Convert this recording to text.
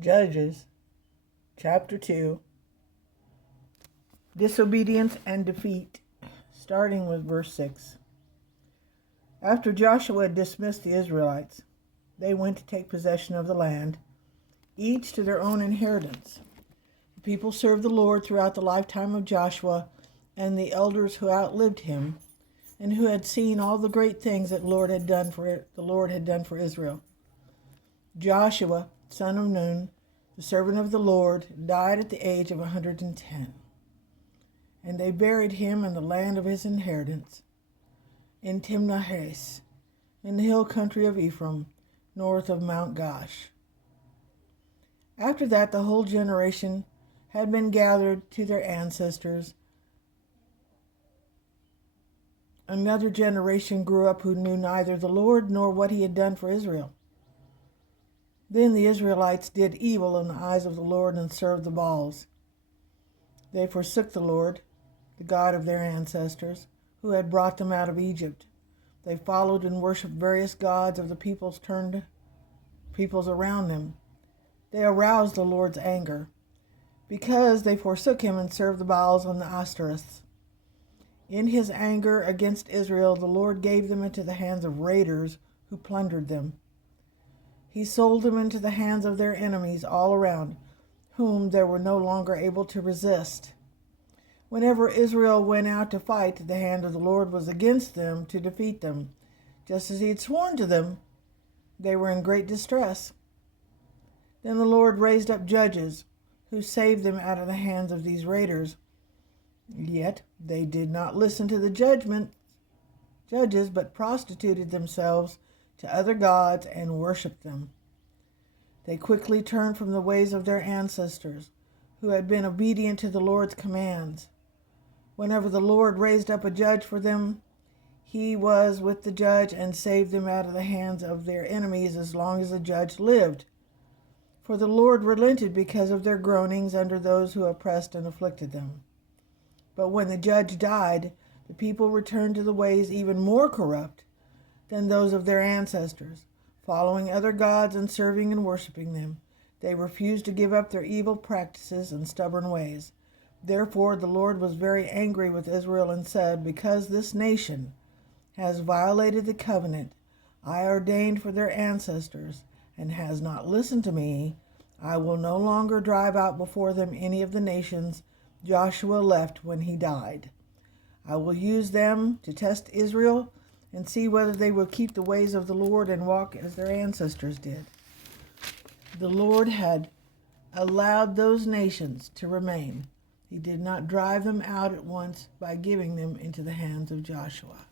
Judges chapter 2, disobedience and defeat, starting with verse 6. After Joshua had dismissed the Israelites, they went to take possession of the land, each to their own inheritance. The people served the Lord throughout the lifetime of Joshua and the elders who outlived him, and who had seen all the great things that the Lord had done for Israel. Joshua, son of Nun, the servant of the Lord, died at the age of 110. And they buried him in the land of his inheritance, in Timnah-Heres, in the hill country of Ephraim, north of Mount Gaash. After that, the whole generation had been gathered to their ancestors. Another generation grew up who knew neither the Lord nor what he had done for Israel. Then the Israelites did evil in the eyes of the Lord and served the Baals. They forsook the Lord, the God of their ancestors, who had brought them out of Egypt. They followed and worshipped various gods of the peoples around them. They aroused the Lord's anger, because they forsook him and served the Baals and the Ashtoreths. In his anger against Israel, the Lord gave them into the hands of raiders who plundered them. He sold them into the hands of their enemies all around, whom they were no longer able to resist. Whenever Israel went out to fight, the hand of the Lord was against them to defeat them. Just as he had sworn to them, they were in great distress. Then the Lord raised up judges, who saved them out of the hands of these raiders. Yet they did not listen to the judges, but prostituted themselves to other gods and worshipped them. They quickly turned from the ways of their ancestors, who had been obedient to the Lord's commands. Whenever the Lord raised up a judge for them, he was with the judge and saved them out of the hands of their enemies as long as the judge lived. For the Lord relented because of their groanings under those who oppressed and afflicted them. But when the judge died, the people returned to the ways even more corrupt than those of their ancestors, following other gods and serving and worshiping them. They refused to give up their evil practices and stubborn ways. Therefore the Lord was very angry with Israel and said, "Because this nation has violated the covenant I ordained for their ancestors and has not listened to me, I will no longer drive out before them any of the nations Joshua left when he died. I will use them to test Israel and see whether they will keep the ways of the Lord and walk as their ancestors did." The Lord had allowed those nations to remain. He did not drive them out at once by giving them into the hands of Joshua.